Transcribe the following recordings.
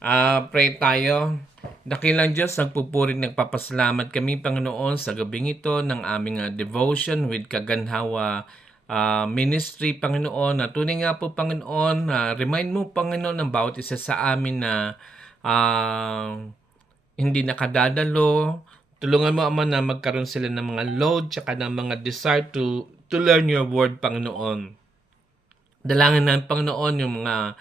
Pray tayo. Dakilang Diyos, nagpupuring nagpapasalamat kami, Panginoon, sa gabing ito ng aming devotion with Kaganhawa Ministry, Panginoon. Na tunay nga po, Panginoon, remind mo, Panginoon, ng bawat isa sa amin na ah, hindi nakadadalo. Tulungan mo, Ama, na magkaroon sila ng mga load tsaka ng mga desire to learn your word, Panginoon. Dalangin namin, Panginoon, yung mga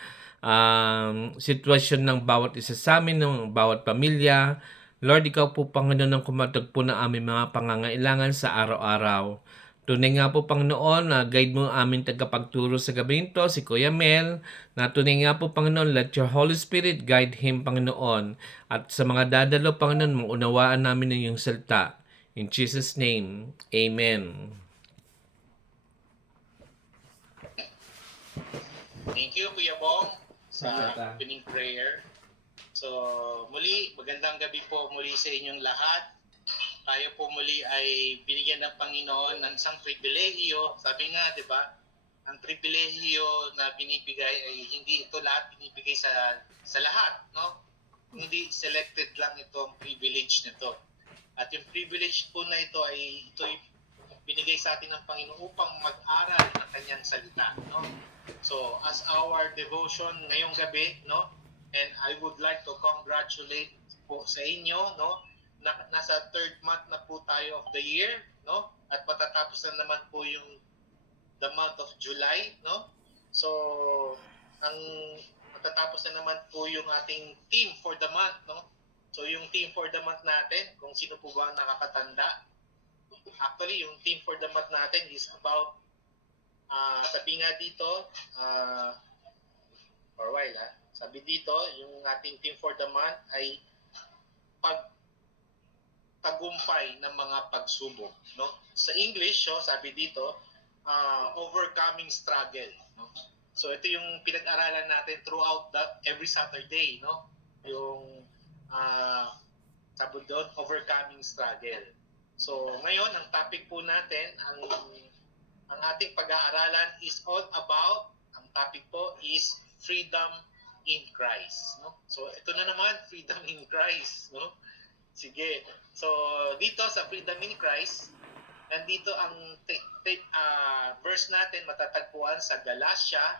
sitwasyon ng bawat isa sa amin, ng bawat pamilya. Lord, ikaw po, Panginoon, ang kumatag po ng aming mga pangangailangan sa araw-araw. Tunay nga po, Panginoon, na guide mo ang aming tagapagturo sa gabi ito, si Kuya Mel, na tunay nga po, Panginoon, let your Holy Spirit guide him, Panginoon. At sa mga dadalo, Panginoon, maunawaan namin ng iyong salita. In Jesus' name, Amen. Thank you, Kuya Bong, sa opening prayer. So, muli, magandang gabi po muli sa inyong lahat. Tayo po muli ay binigyan ng Panginoon ng isang pribilehiyo. Sabi nga, di ba, ang pribilehiyo na binibigay ay hindi ito lahat binibigay sa lahat, no? Hindi selected lang itong privilege nito. At yung privilege po na ito ay binigay sa atin ng Panginoon upang mag-aral ng kanyang salita, no? So, as our devotion ngayong gabi, no? And I would like to congratulate po sa inyo, no? Nasa third month na po tayo of the year, no? At matatapos na naman po yung the month of July, no? So, ang matatapos na naman po yung ating theme for the month, no? So, yung theme for the month natin, kung sino po ba nakakatanda, actually, yung theme for the month natin is about sabi nga dito, for a while, sabi dito, yung ating theme for the month ay pagtagumpay ng mga pagsubok. No? Sa English, sabi dito, overcoming struggle. No? So ito yung pinag-aralan natin throughout every Saturday. No? Yung sabi doon, overcoming struggle. So ngayon, ang topic po natin, ang ating pag-aaralan is all about, ang topic po is freedom in Christ. No? So, ito na naman, freedom in Christ. No? Sige. So, dito sa freedom in Christ, nandito ang verse natin matatagpuan sa Galatia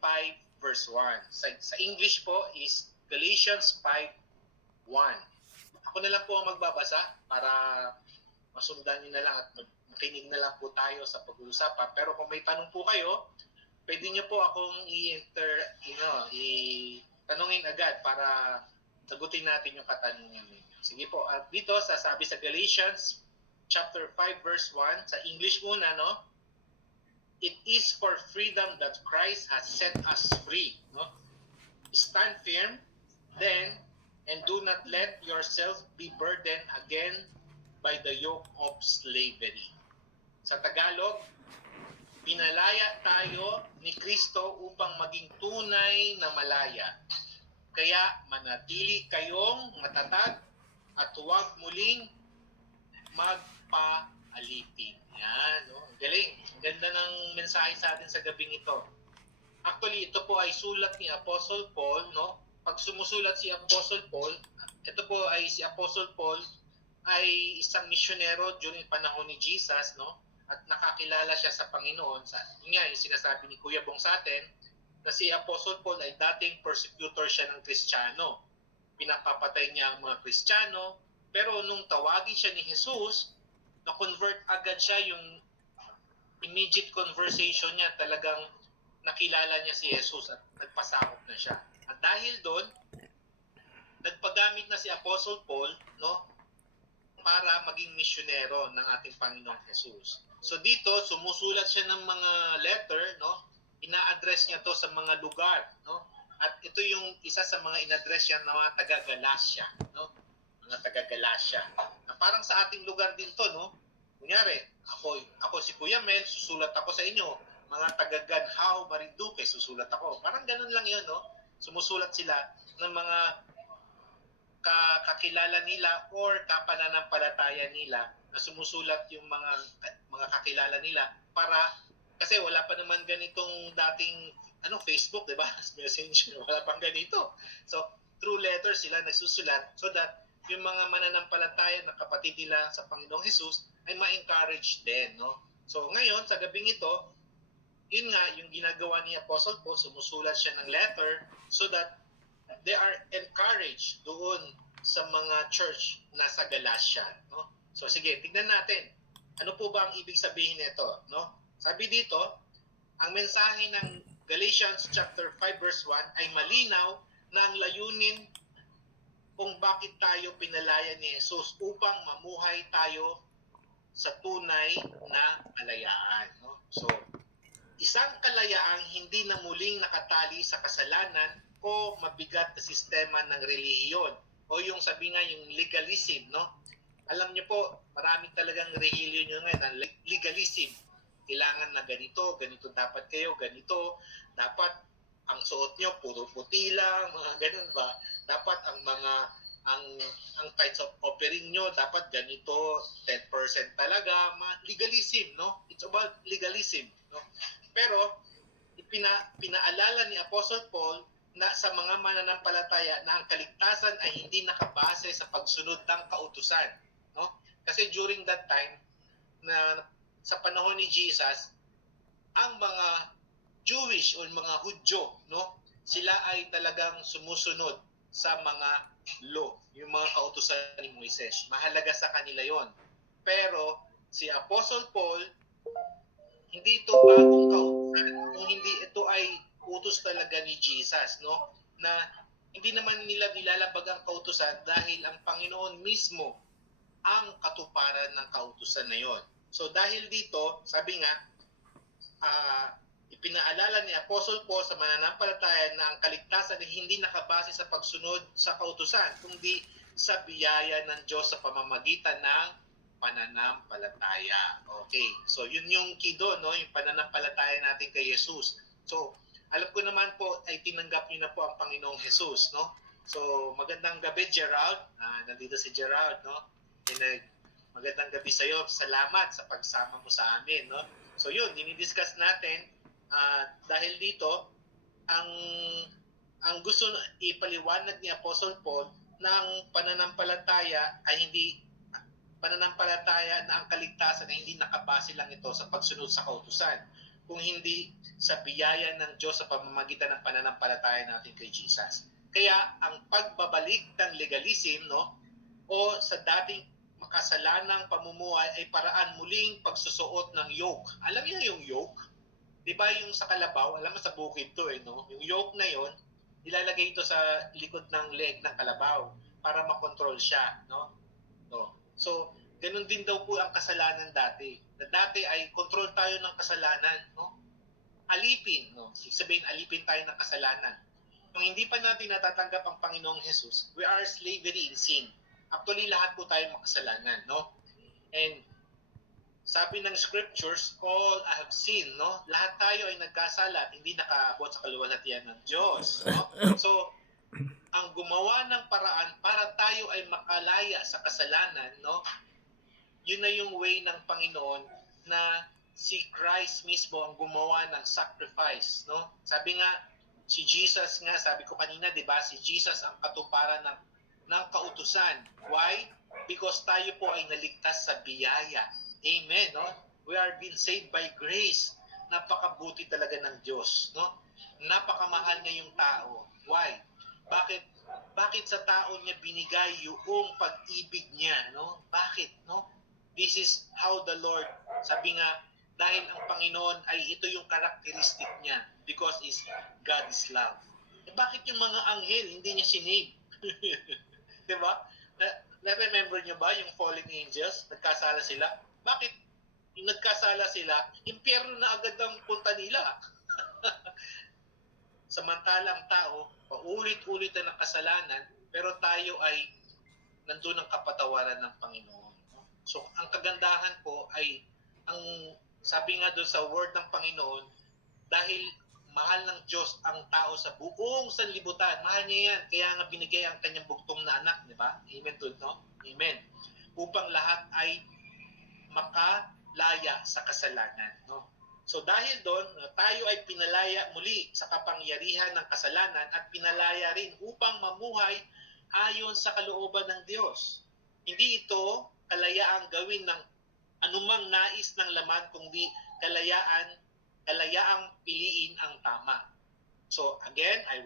5 verse 1. Sa English po is Galatians 5:1. Ako na lang po ang magbabasa para masundan nyo na lang at makinig na lang po tayo sa pag-uusapan. Pero kung may tanong po kayo, pwede nyo po akong i-tanungin agad para sagutin natin yung katanungan ninyo. Sige po, at dito sasabi sa Galatians chapter 5 verse 1, sa English muna, no? It is for freedom that Christ has set us free. No? Stand firm, then, and do not let yourself be burdened again by the yoke of slavery. Sa Tagalog, pinalaya tayo ni Kristo upang maging tunay na malaya. Kaya manatili kayong matatag at huwag muling magpaalipin. Yan, no? Galing. Ganda ng mensahe sa atin sa gabing ito. Actually, ito po ay sulat ni Apostle Paul, no? Pag sumusulat si Apostle Paul, ito po ay si Apostle Paul ay isang misyonero during panahon ni Jesus, no? At nakakilala siya sa Panginoon. Yun nga, yung sinasabi ni Kuya Bong sa atin, na si Apostle Paul ay dating persecutor siya ng Kristiyano. Pinapapatay niya ang mga Kristiyano, pero nung tawagin siya ni Jesus, na-convert agad siya, yung immediate conversation niya, talagang nakilala niya si Jesus at nagpasakop na siya. At dahil doon, nagpagamit na si Apostle Paul, no, para maging misyonero ng ating Panginoong Jesus. So dito, sumusulat siya ng mga letter, no? Ina-address niya to sa mga lugar, no? At ito yung isa sa mga in-address niya ng mga taga-Galacia, no? Mga taga-Galacia. Na parang sa ating lugar din to, no? Kunyari, ako si Kuya Mel, susulat ako sa inyo. Mga taga-Ganhao, Marinduque, susulat ako. Parang ganun lang yun, no? Sumusulat sila ng mga kakilala nila or kapananampalataya nila na sumusulat yung mga kakilala nila para kasi wala pa naman ganitong dating Facebook, 'di ba? Messenger, wala pang ganito. So through letters sila nagsusulat so that yung mga mananampalataya na kapatid nila sa Panginoong Jesus ay ma-encourage din, no? So ngayon, sa gabing ito, yun nga, yung ginagawa ni Apostle Paul, sumusulat siya ng letter so that they are encouraged doon sa mga church na sa Galatia, no? So sige, tignan natin. Ano po ba ang ibig sabihin nito, no? Sabi dito, ang mensahe ng Galatians chapter 5 verse 1 ay malinaw na ang layunin kung bakit tayo pinalaya ni Jesus upang mamuhay tayo sa tunay na kalayaan, no? So, isang kalayaang hindi na muling nakatali sa kasalanan o mabigat na sistema ng relihiyon o yung sabi nga yung legalism, no? Alam niyo po, marami talagang relihiyon ngayon na legalism. Kailangan na ganito, ganito dapat kayo, ganito, dapat ang suot nyo puro puti lang, mga ganun ba? Dapat ang types of offering nyo dapat ganito, 10% talaga, legalism, no? It's about legalism, no? Pero pinaalala ni Apostle Paul na sa mga mananampalataya na ang kaligtasan ay hindi nakabase sa pagsunod ng kautusan, no? Kasi during that time na sa panahon ni Jesus, ang mga Jewish o mga Hudyo, no? Sila ay talagang sumusunod sa mga law, yung mga kautusan ni Moises. Mahalaga sa kanila 'yon. Pero si Apostle Paul, hindi ito bagong kautusan, kung hindi ito ay utos talaga ni Jesus, no? Na hindi naman nila nilalabag ang kautusan dahil ang Panginoon mismo ang katuparan ng kautusan na 'yon. So dahil dito, sabi nga, ipinaalala ni Apostle Paul sa mananampalataya na ang kaligtasan ay hindi nakabase sa pagsunod sa kautusan, kundi sa biyaya ng Diyos sa pamamagitan ng pananampalataya. Okay, so yun yung key doon, no? Yung pananampalataya natin kay Jesus. So, alam ko naman po ay tinanggap niyo na po ang Panginoong Jesus, no? So, magandang gabi, Gerald. Nandito si Gerald, no? Magandang gabi sa iyo. Salamat sa pagsama mo sa amin, no? So, yun, dinidiscuss natin dahil dito, ang gusto ipaliwanag ni Apostle Paul na ang pananampalataya ay hindi pananampalataya na ang kaligtasan ay hindi nakabase lang ito sa pagsunod sa kautusan, kung hindi sa biyaya ng Diyos sa pamamagitan ng pananampalataya natin kay Jesus. Kaya ang pagbabalik ng legalism, no, o sa dating makasalanang pamumuhay ay paraan muling pagsusuot ng yoke. Alam niyo yung yoke? Di ba yung sa kalabaw, alam mo sa bukid to no? Yung yoke na yon, ilalagay ito sa likod ng leg ng kalabaw para makontrol siya, no? No. So, ganun din daw po ang kasalanan dati. Na dati ay control tayo ng kasalanan, no? Alipin, no? Sabihin, alipin tayo ng kasalanan. Kung hindi pa natin natatanggap ang Panginoong Jesus, we are slavery in sin. Actually, lahat po tayo makasalanan, no? And sabi ng scriptures, all I have seen, no? Lahat tayo ay nagkasala at hindi nakaabot sa kaluwalhatian ng Diyos, no? So, ang gumawa ng paraan para tayo ay makalaya sa kasalanan, no? Yun na yung way ng Panginoon na si Christ mismo ang gumawa ng sacrifice, no? Sabi nga, si Jesus nga, sabi ko kanina, di ba? Si Jesus ang katuparan ng kautusan. Why? Because tayo po ay naligtas sa biyaya. Amen, no? We are being saved by grace. Napakabuti talaga ng Diyos, no? Napakamahal niya yung tao. Why? Bakit sa tao niya binigay yung pag-ibig niya, no? Bakit, no? This is how the Lord, sabi nga, dahil ang Panginoon ay ito yung characteristic niya, because God is love. Bakit yung mga anghel hindi niya sinave? Di ba? Na-remember niyo ba yung fallen angels? Nagkasala sila? Bakit yung nagkasala sila, impyerno na agad ang punta nila? Samantalang tao, paulit-ulit na kasalanan, pero tayo ay nandun ang kapatawaran ng Panginoon. So, ang kagandahan po ay, ang sabi nga doon sa word ng Panginoon, dahil mahal ng Diyos ang tao sa buong sanlibutan, mahal niya yan, kaya nga binigay ang kanyang bugtong na anak, di ba? Amen to, no? Amen. Upang lahat ay makalaya sa kasalanan, no? So dahil doon, tayo ay pinalaya muli sa kapangyarihan ng kasalanan at pinalaya rin upang mamuhay ayon sa kalooban ng Diyos. Hindi ito kalayaang gawin ng anumang nais ng laman, kundi kalayaang piliin ang tama. So again, I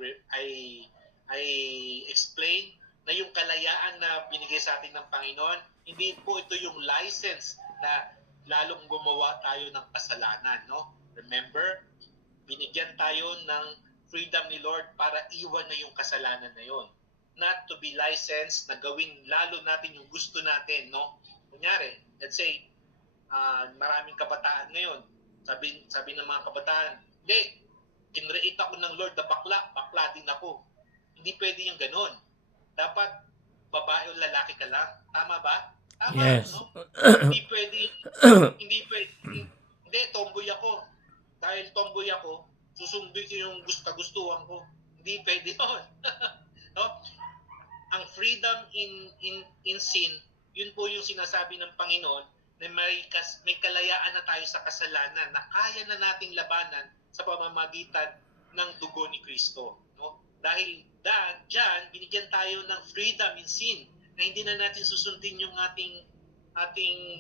explain na yung kalayaan na binigay sa atin ng Panginoon, hindi po ito yung license na lalong gumawa tayo ng kasalanan, no? Remember, binigyan tayo ng freedom ni Lord para iwan na yung kasalanan na yon. Not to be licensed na gawin lalo natin yung gusto natin, no? Kunyari, let's say, maraming kabataan ngayon. Sabi ng mga kabataan, hindi, kinreate ako ng Lord na bakla din ako. Hindi pwede yung ganun. Dapat babae o lalaki ka lang. Tama ba? Tama, Yes. no? Hindi pwede, hindi, tomboy ako. Dahil tomboy ako, susunduin ko yung kagustuhan ko. Hindi pwede yun. No? Ang freedom in sin, yun po yung sinasabi ng Panginoon na may kalayaan na tayo sa kasalanan na kaya na nating labanan sa pamamagitan ng dugo ni Kristo. No? Dahil dyan, binigyan tayo ng freedom in sin na hindi na natin susundin yung ating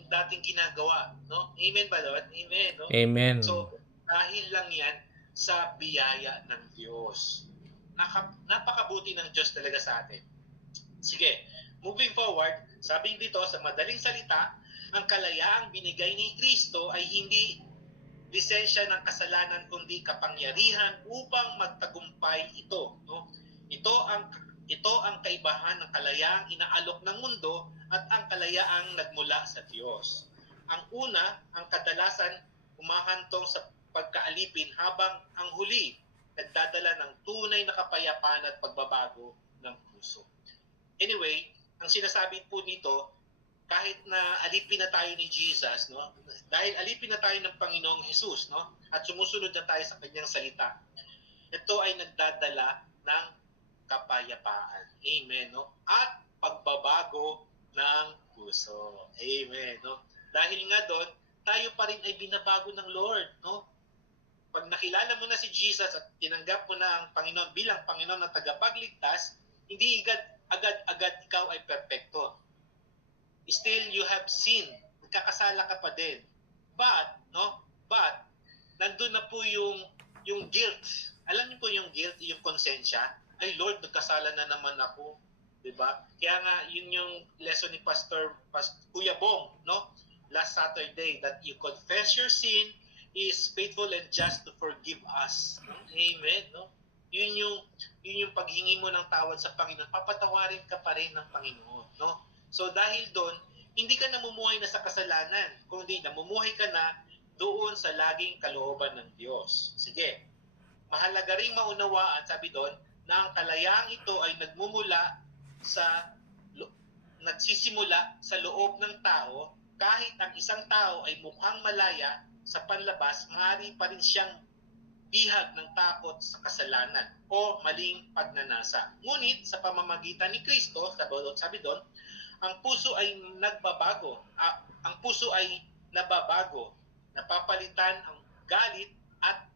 dating ginagawa. No? Amen ba, Lord? Amen. No? Amen. So, dahil lang yan sa biyaya ng Diyos. Napakabuti ng Diyos talaga sa atin. Sige, moving forward, sabi dito sa madaling salita, ang kalayaang binigay ni Kristo ay hindi lisensya ng kasalanan kundi kapangyarihan upang magtagumpay ito. No? Ito ang kaibahan ng kalayaang inaalok ng mundo at ang kalayaang nagmula sa Diyos. Ang una, ang kadalasan humahantong sa pagkaalipin habang ang huli nagdadala ng tunay na kapayapaan at pagbabago ng puso. Anyway, ang sinasabi po nito, kahit na alipin na tayo ni Jesus, no? Dahil alipin na tayo ng Panginoong Jesus, no? At sumusunod na tayo sa kanyang salita, ito ay nagdadala ng kapayapaan. Amen, no? At pagbabago ng puso. Amen, no? Dahil nga doon, tayo pa rin ay binabago ng Lord, no? Pag nakilala mo na si Jesus at tinanggap mo na ang Panginoon bilang Panginoon na tagapagligtas, hindi agad-agad ikaw ay perpekto. Still, you have sinned. Magkakasala ka pa din. But, nandun na po yung guilt. Alam niyo po yung guilt, yung konsensya. Ay Lord, nagkasala na naman ako. Diba? Kaya nga, yun yung lesson ni Pastor Kuya Bong, no? Last Saturday, that you confess your sin, is faithful and just to forgive us. No? Amen, no? Yun yung paghingi mo ng tawad sa Panginoon, papatawarin ka pa rin ng Panginoon, no? So dahil doon, hindi ka namumuhay na sa kasalanan, kundi namumuhay ka na doon sa laging kalooban ng Diyos. Sige, mahalaga ring maunawaan, sabi doon, na ang kalayaang ito ay nagsisimula sa loob ng tao. Kahit ang isang tao ay mukhang malaya sa panlabas, maaari pa rin siyang bihag ng takot sa kasalanan o maling pagnanasa. Ngunit sa pamamagitan ni Kristo, sabi doon, ang puso ay nagbabago. Ang puso ay nababago. Napapalitan ang galit at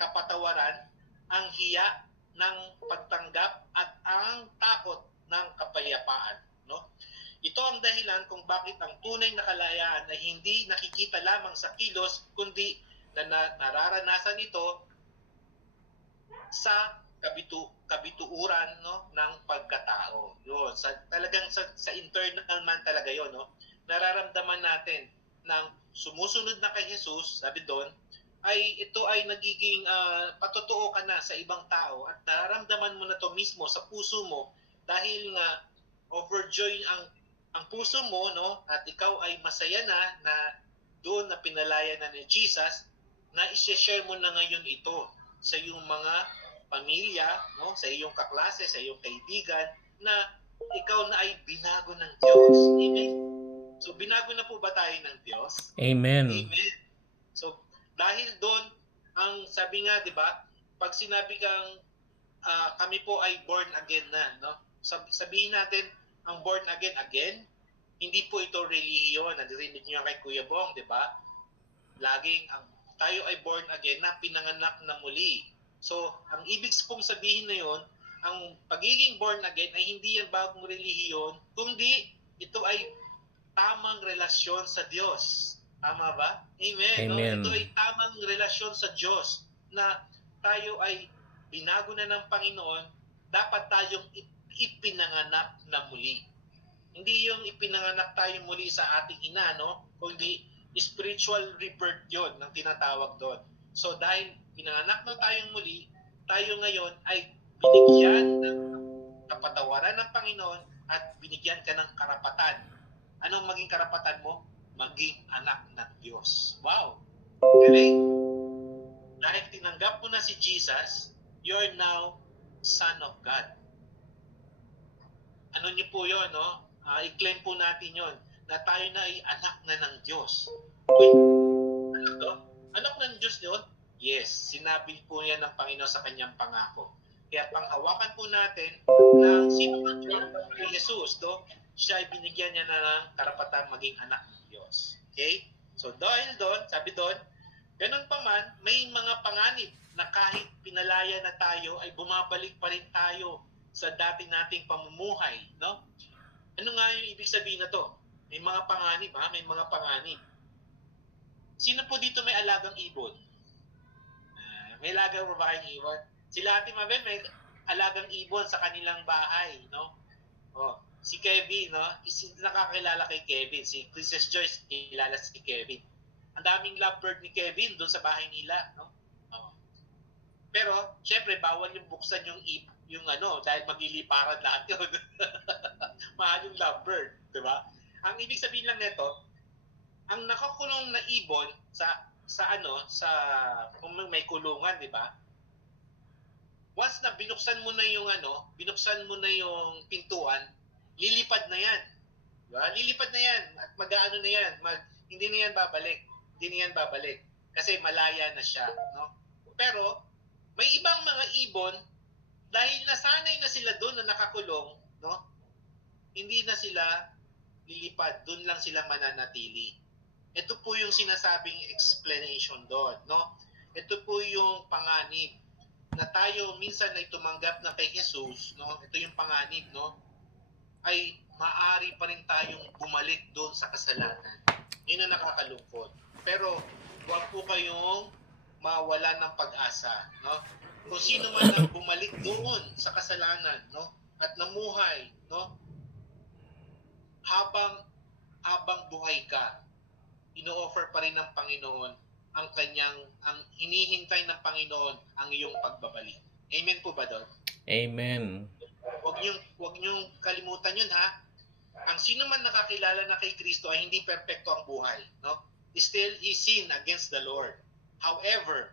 kapatawaran, ang hiya ng pagtanggap at ang takot ng kapayapaan. No? Ito ang dahilan kung bakit ang tunay na kalayaan ay hindi nakikita lamang sa kilos, kundi nararanasan ito sa kabituuran, no, ng pagkatao. Yun, talagang sa internal man talaga 'yon, no. Nararamdaman natin nang sumusunod na kay Jesus, sabi doon, ay ito ay nagiging patotoo ka na sa ibang tao at nararamdaman mo na to mismo sa puso mo dahil nga overjoy ang puso mo, no, at ikaw ay masaya na doon na pinalaya na ni Jesus, na i-share mo na ngayon ito sa iyong mga pamilya, no, sa iyong kaklase, sa iyong kaibigan, na ikaw na ay binago ng Diyos. Amen. So binago na po ba tayo ng Diyos? Amen. Amen. So dahil doon, ang sabi nga, di ba, pag sinabi kang kami po ay born again na, no? Sabihin natin, ang born again, hindi po ito relihiyon. Narinig niyo kay Kuya Bong, di ba? Laging ang tayo ay born again na pinanganak na muli. So, ang ibig pong sabihin na yon, ang pagiging born again ay hindi yan bagong relihiyon, kundi ito ay tamang relasyon sa Diyos. Tama ba? Amen. No? Amen. Ito ay tamang relasyon sa Diyos na tayo ay binago na ng Panginoon, dapat tayong ipinanganak na muli. Hindi yung ipinanganak tayo muli sa ating ina, no? Kundi spiritual rebirth yon ng tinatawag doon. So dahil pinanganak na tayong muli, tayo ngayon ay binigyan ng kapatawaran ng Panginoon at binigyan ka ng karapatan. Anong maging karapatan mo? Maging anak ng Diyos. Wow! Galing! Dahil tinanggap mo na si Jesus, you're now son of God. Ano niyo po yun, no? I-claim po natin yon na tayo na ay anak na ng Diyos. Wait, anak to? Anak ng Diyos yun? Yes, sinabi po yan ng Panginoon sa kanyang pangako. Kaya panghawakan po natin ng sino man kay Jesus, no? Siya ay binigyan niya na ng karapatang maging anak ng Diyos. Okay? So dahil doon, sabi doon, ganun pa man, may mga panganib na kahit pinalaya na tayo, ay bumabalik pa rin tayo sa dati nating pamumuhay, no? Ano nga yung ibig sabihin na to? May mga panganib, ha? May mga panganib. Sino po dito may alagang ibon? May alagang babaeng ibon? Sila Ate Mabel, may alagang ibon sa kanilang bahay, no? Oh, si Kevin, no? Nakakilala kay Kevin. Si Princess Joyce, kilala si Kevin. Ang daming lovebird ni Kevin doon sa bahay nila, no? Oh. Pero, syempre, bawal yung buksan yung ano, dahil magliliparan lahat yun. Mahal yung lovebird, di ba? Ang ibig sabihin lang nito, ang nakakulong na ibon sa kung may kulungan, di ba? Once na binuksan mo na yung pintuan, lilipad na yan. Diba? Lilipad na yan at mag-aano na yan, hindi na yan babalik. Kasi malaya na siya, no? Pero may ibang mga ibon dahil nasanay na sila doon na nakakulong, no? Hindi na sila lilipad, doon lang sila mananatili. Ito po yung sinasabing explanation doon, no? Ito po yung panganib na tayo minsan ay tumanggap na kay Jesus, no? Ito yung panganib, no? Ay maaari pa rin tayong bumalik doon sa kasalanan. Yun ang nakakalungkot. Pero huwag po kayong mawala ng pag-asa, no? Kung sino man ang bumalik doon sa kasalanan, no? At namuhay, no? Habang buhay ka, ino-offer pa rin ng Panginoon ang hinihintay ng Panginoon ang iyong pagbabalik. Amen po ba doon? Amen. Huwag niyong kalimutan yun, ha? Ang sino man nakakilala na kay Kristo ay hindi perpekto ang buhay, no? Still, he sinned against the Lord. However,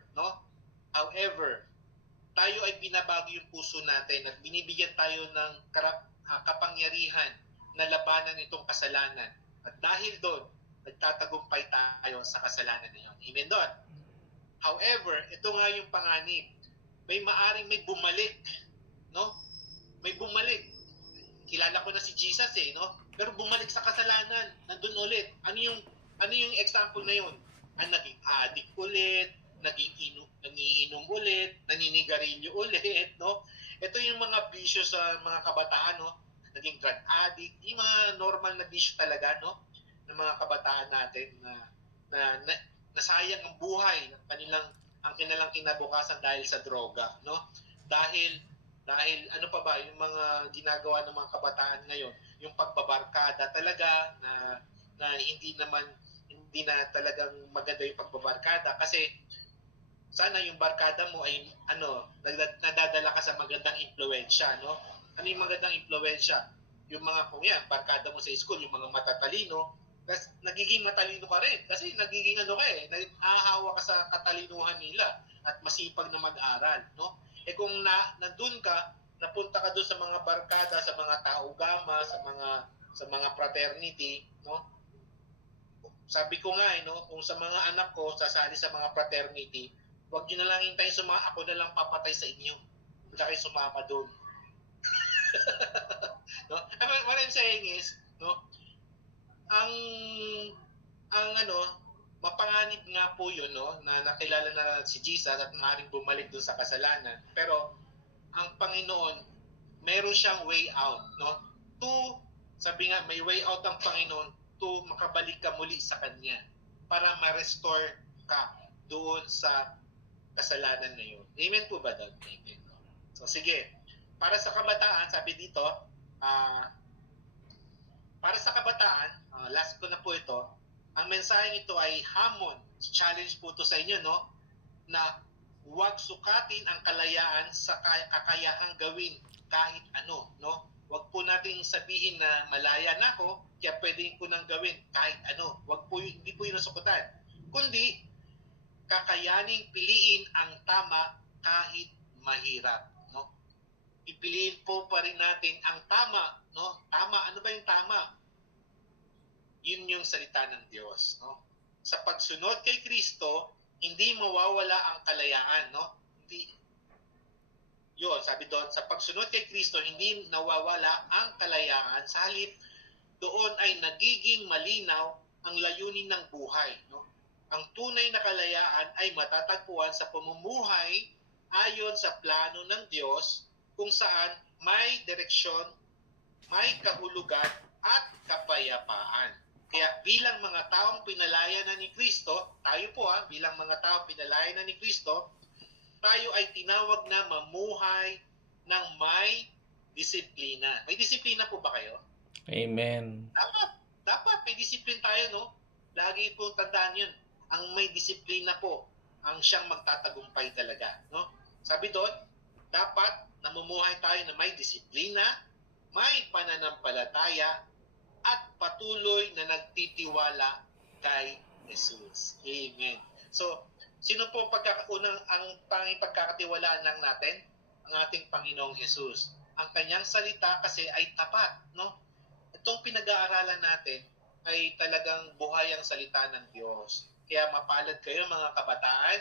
tayo ay binabago yung puso natin at binibigyan tayo ng kapangyarihan na labanan itong kasalanan. At dahil doon, nagtatagumpay tayo sa kasalanan na yun. Amen doon. However, ito nga yung panganib. May bumalik, no? May bumalik. Kilala ko na si Jesus, no? Pero bumalik sa kasalanan, nandun ulit. Ano yung example na yun? Naging addict ulit, nangiinom ulit, naninigarilyo ulit, no? Ito yung mga bisyo sa mga kabataan, no? Naging drug addict, yung mga normal na bisyo talaga, no? Ng mga kabataan natin na nasayang ang buhay ng ang kanilang kinabukasan dahil sa droga, no? Dahil ano pa ba yung mga ginagawa ng mga kabataan ngayon, yung pagbabarkada talaga na hindi na talagang maganda yung pagbabarkada kasi sana yung barkada mo ay nadadala ka sa magandang impluwensya, no? Ano yung magandang impluwensya? Yung mga barkada mo sa school, yung mga matatalino, kasi nagiging matalino ka rin kasi nagiging nahahawa ka sa katalinuhan nila at masipag na mag-aral, no? Kung nandun ka, napunta ka doon sa mga barkada, sa mga taugama, sa mga fraternity, no? Sabi ko nga, no, kung sa mga anak ko sasali sa mga fraternity, huwag niyo na lang hintayin ako na lang papatay sa inyo. Huwag na kayo sumama doon. No? What I'm saying is, no, ang mapanganib nga po yun, no, na nakilala na si Jesus at maaaring bumalik dun sa kasalanan. Pero ang Panginoon, meron siyang way out, no? To, sabi nga, may way out ang Panginoon to makabalik ka muli sa Kanya para ma-restore ka doon sa kasalanan na yun. Amen po ba doon? Amen. So sige, para sa kabataan, sabi dito, para sa kabataan, last ko na po ito, ang mensaheng ito ay hamon, challenge po ito sa inyo, no? Na huwag sukatin ang kalayaan sa kakayahang gawin kahit ano, no? Huwag po nating sabihin na malaya na ako, kaya pwedeng ko nang gawin kahit ano. Huwag po, hindi po yun nasukutan. Kundi, kakayaning piliin ang tama kahit mahirap, no? Pipiliin po pa rin natin ang tama, no? Tama, ano ba yung tama? Yun yung salita ng Diyos, no? Sa pagsunod kay Kristo, hindi mawawala ang kalayaan, no? Hindi, yun, sabi doon, sa pagsunod kay Kristo, hindi nawawala ang kalayaan. Sa halip, doon ay nagiging malinaw ang layunin ng buhay, no? Ang tunay na kalayaan ay matatagpuan sa pamumuhay ayon sa plano ng Diyos kung saan may direksyon, may kahulugan at kapayapaan. Kaya bilang mga taong pinalaya na ni Kristo, tayo po bilang mga taong pinalaya na ni Kristo, tayo ay tinawag na mamuhay ng may disiplina. May disiplina po ba kayo? Amen. Dapat may disiplina tayo, no? Lagi po tandaan yun. Ang may disiplina po, ang siyang magtatagumpay talaga, no? Sabi doon, dapat namumuhay tayo na may disiplina, may pananampalataya, at patuloy na nagtitiwala kay Jesus. Amen. So, sino po ang tanging pagkakatiwalaan lang natin? Ang ating Panginoong Jesus. Ang kanyang salita kasi ay tapat, no? Itong pinag-aaralan natin ay talagang buhay ang salita ng Diyos. Kaya mapalad kayo mga kabataan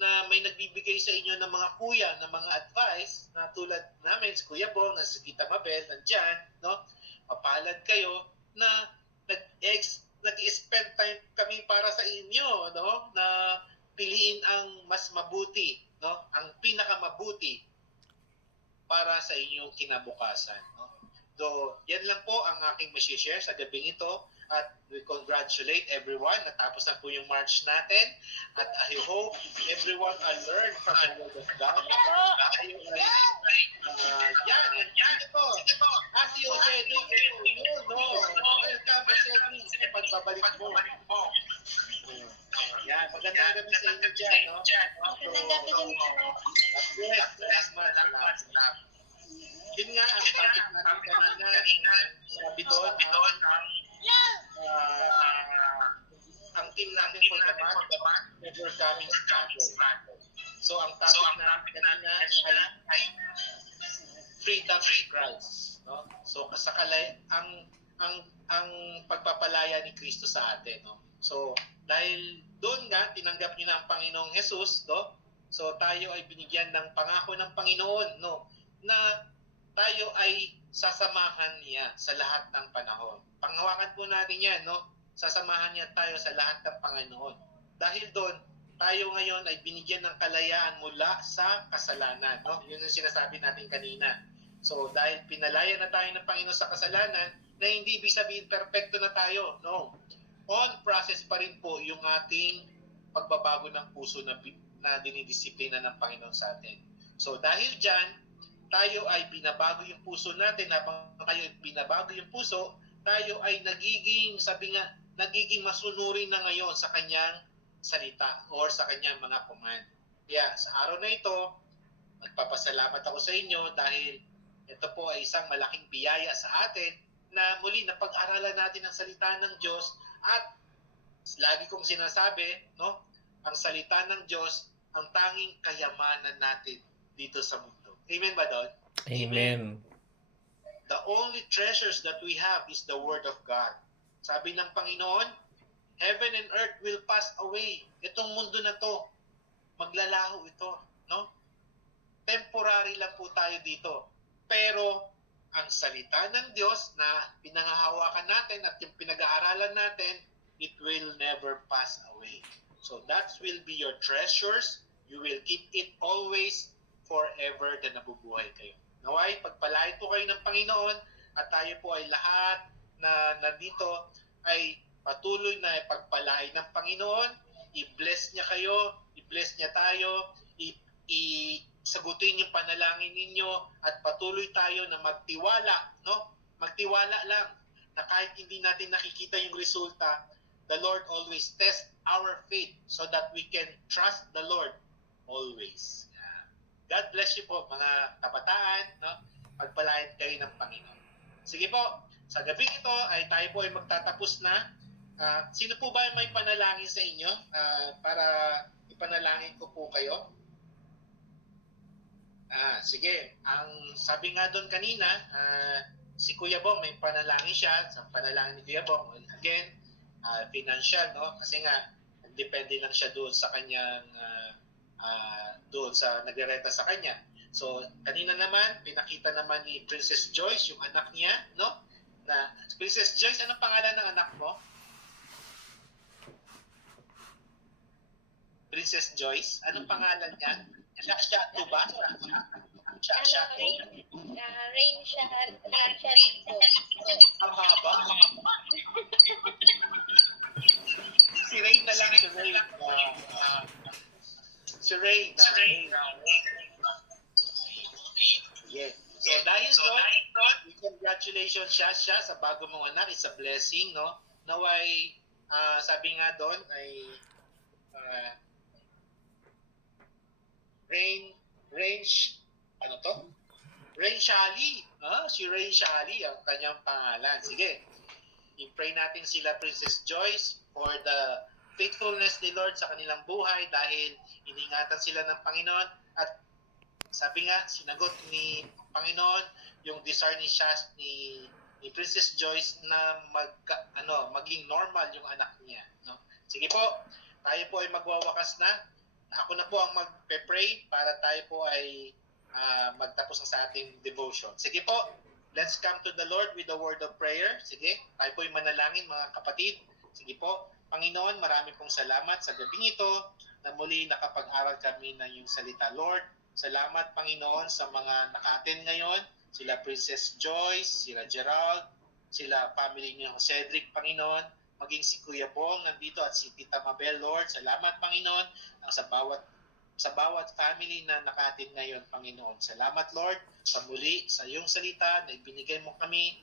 na may nagbibigay sa inyo ng mga kuya, ng mga advice na tulad namin, si Kuya Bong, si Tita Mabel, nandyan, no? Mapalad kayo na nag-spend time kami para sa inyo, no? Na piliin ang mas mabuti, no? Ang pinakamabuti para sa inyong kinabukasan, no? So, yan lang po ang aking ma-share sa gabing ito. At we congratulate everyone. Natapos na po yung March natin. At I hope everyone learn from the Word of God. Tayo ay, yan ito. Si Jose, yun, no. Welcome, Jose, please, sa pagbabalik mo. Yan, magandang gabi sa inyo dyan, no? Magandang gabi din po. Yes, salamat. Yun nga, ang topic natin kanina, sabi doon, ang team natin for the month, overcoming struggle. So, ang topic natin kanina ay freedom in Christ, no? So, ang pagpapalaya ni Kristo sa atin, no? So, dahil doon nga, tinanggap niyo na ang Panginoong Jesus, no? So, tayo ay binigyan ng pangako ng Panginoon, no? Na tayo ay sasamahan niya sa lahat ng panahon. Panghawakan po natin yan, no? Sasamahan niya tayo sa lahat ng Panginoon. Dahil doon, tayo ngayon ay binigyan ng kalayaan mula sa kasalanan, no? Yun yung sinasabi natin kanina. So, dahil pinalaya na tayo ng Panginoon sa kasalanan, na hindi ibig sabihin perfecto na tayo, no? On process pa rin po yung ating pagbabago ng puso na dinidisiplina ng Panginoon sa atin. So, dahil dyan, tayo ay binabago yung puso natin. Habang tayo ay binabago yung puso, tayo ay nagiging masunurin na ngayon sa kanyang salita or sa kanyang mga command. Kaya sa araw na ito, magpapasalamat ako sa inyo dahil ito po ay isang malaking biyaya sa atin na muli napag-aralan natin ang salita ng Diyos at lagi kong sinasabi, no, ang salita ng Diyos ang tanging kayamanan natin dito sa mundo. Amen ba doon? Amen. The only treasures that we have is the Word of God. Sabi ng Panginoon, heaven and earth will pass away. Itong mundo na to, maglalaho ito, no? Temporary lang po tayo dito. Pero ang salita ng Diyos na pinangahawakan natin at yung pinag-aaralan natin it will never pass away. So that will be your treasures. You will keep it always forever na nabubuhay kayo. Naway, pagpalain po kayo ng Panginoon at tayo po ay lahat na nandito ay patuloy na pagpalain ng Panginoon. I-bless niya kayo, i-bless niya tayo, sagutin yung panalangin ninyo at patuloy tayo na magtiwala, no? Magtiwala lang na kahit hindi natin nakikita yung resulta, the Lord always tests our faith so that we can trust the Lord always. God bless you po mga kabataan, no? Pagpalain kayo ng Panginoon. Sige po, sa gabing ito ay tayo po ay magtatapos na. Sino po ba may panalangin sa inyo para ipanalangin ko po kayo? Sige, ang sabi nga doon kanina, si Kuya Bong may panalangin siya, sa panalangin ni Kuya Bong, again, financial, no? Kasi nga, depende lang siya doon sa kanyang, doon sa nagre-renta sa kanya. So, kanina naman, pinakita naman ni Princess Joyce, yung anak niya, no? Na, Princess Joyce, anong pangalan ng anak mo? Princess Joyce, anong pangalan niya? Shatu ba? Shatu? Rain siya po. Ang haba? Si Rain na lang, si Rain. Si Rain. Yes. So dahil doon, congratulations siya sa bago mong anak. It's a blessing, no? Naway, sabi nga doon ay Rain Shali. Si Rain Shali ang kanyang pangalan. Sige. I-pray natin sila Princess Joyce for the faithfulness ni Lord sa kanilang buhay dahil iningatan sila ng Panginoon at sabi nga, sinagot ni Panginoon yung desire ni Princess Joyce na maging normal yung anak niya. No? Sige po, tayo po ay magwawakas na. Ako na po ang magpe-pray para tayo po ay magtapos na sa ating devotion. Sige po, let's come to the Lord with a word of prayer. Sige, tayo po ay manalangin mga kapatid. Sige po, Panginoon, marami pong salamat sa gabing ito na muli nakapag-aral kami ng iyong salita. Lord, salamat Panginoon sa mga naka-attend ngayon, sila Princess Joyce, sila Gerald, sila family ni Cedric, Panginoon, maging si Kuya Bong nandito at si Tita Mabel, Lord. Salamat Panginoon sa bawat family na naka-attend ngayon, Panginoon. Salamat Lord sa muli sa iyong salita na binigyan mo kami,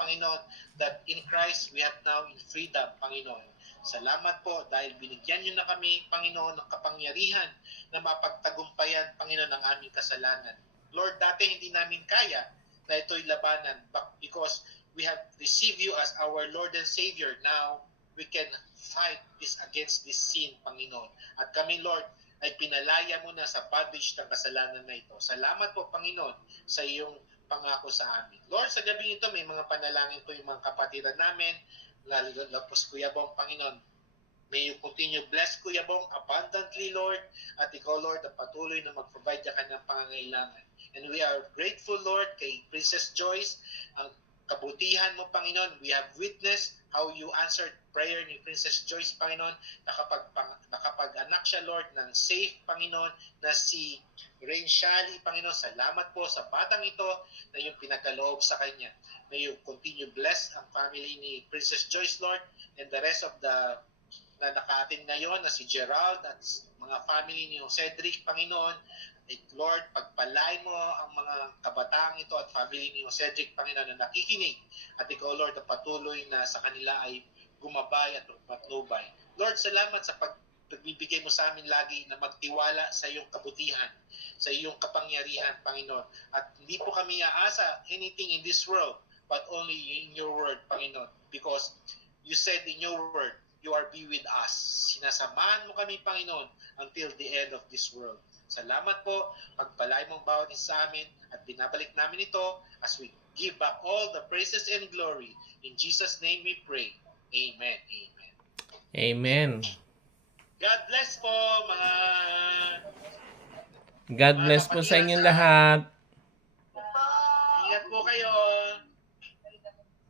Panginoon, that in Christ we have now in freedom, Panginoon. Salamat po dahil binigyan niyo na kami, Panginoon, ng kapangyarihan na mapagtagumpayan, Panginoon, ang aming kasalanan. Lord, dati hindi namin kaya na ito'y labanan because we have received you as our Lord and Savior. Now, we can fight this against this sin, Panginoon. At kami, Lord, ay pinalaya mo na sa bondage ng kasalanan na ito. Salamat po, Panginoon, sa iyong pangako sa amin. Lord, sa gabing ito, may mga panalangin ko yung mga kapatiran namin, lalo po si Kuya Bong, Panginoon. May you continue bless Kuya Bong abundantly, Lord, at ikaw, Lord, na patuloy na mag-provide ka ng pangangailangan. And we are grateful, Lord, kay Princess Joyce, ang kabutihan mo, Panginoon. We have witnessed how you answered prayer ni Princess Joyce, Panginoon, nakapag-anak siya, Lord, ng safe, Panginoon, na si Rain Shali, Panginoon. Salamat po sa batang ito na yung pinagkaloob sa kanya. May you continue bless ang family ni Princess Joyce, Lord, and the rest of the na naka-attend ngayon na si Gerald at mga family ni Cedric, Panginoon. Lord, pagpalain mo ang mga kabataang ito at family ni Cedric, Panginoon, na nakikinig. At ikaw, Lord, na patuloy na sa kanila ay gumabay at matnubay. Lord, salamat sa pagbibigay mo sa amin lagi na magtiwala sa iyong kabutihan, sa iyong kapangyarihan, Panginoon. At hindi po kami aasa anything in this world, but only in your word, Panginoon. Because you said in your word, you are be with us. Sinasamahan mo kami, Panginoon, until the end of this world. Salamat po, pagpalay mong bawat isa sa amin at binabalik namin ito as we give back all the praises and glory. In Jesus' name we pray. Amen. Amen. Amen. God bless po, mga God bless po sa inyong lahat. ingat po kayo.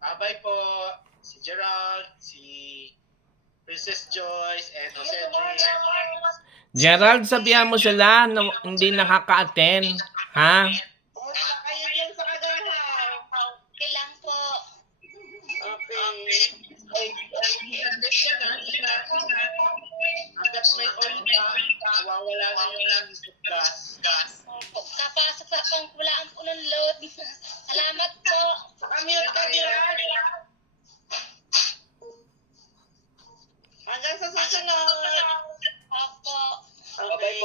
Bye-bye po. Si Gerald, si Princess Joyce, and Cedric. Gerald, sabihan mo sila na hindi nakaka-attend. Ha? Kumusta kayo dyan sa Kaganhaw? Okay lang po. Okay. Hanggat may oil ka, mawawala na yung gas. Opo. Kapasok pa pang wala ang punong load. Salamat po. Pakamute ka, Gerard. Hanggang sa susunod. Opo. Okay.